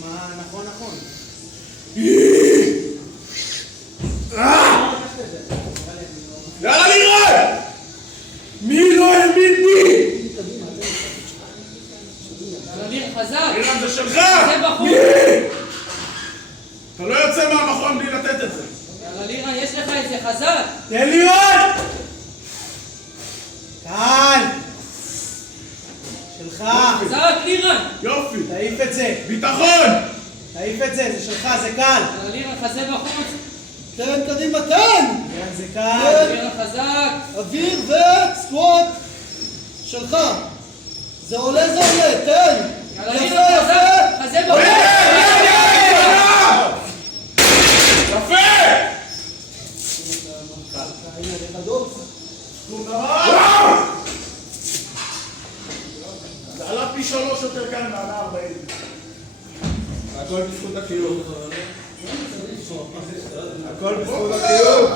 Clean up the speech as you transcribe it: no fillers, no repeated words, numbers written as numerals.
מה, נכון. יאללה לירון! מי לא האמין בי? יאללה ליר, חזק! לירון זה שלך! זה בחוץ! אתה לא יוצא מהמכון בלי לתת את זה. יאללה לירה, יש לך את זה, חזק! תן לי עוד! קל! שלך! חזק, לירן! יופי! תעיף את זה! ביטחון! תעיף את זה, זה שלך, זה קל! יאללה לירה, חזה בחוץ! תן, קדימה, תן! כן, זה קל! לירה, חזק! אוויר וסקווט שלך. זה עולה, תן! יאללה יפה, לירה, יפה! חזק! חזה בחוץ! יפה! זה עלה פי 3 יותר כאן מה-140. הכל בזכות החיוך. הכל בזכות החיוך.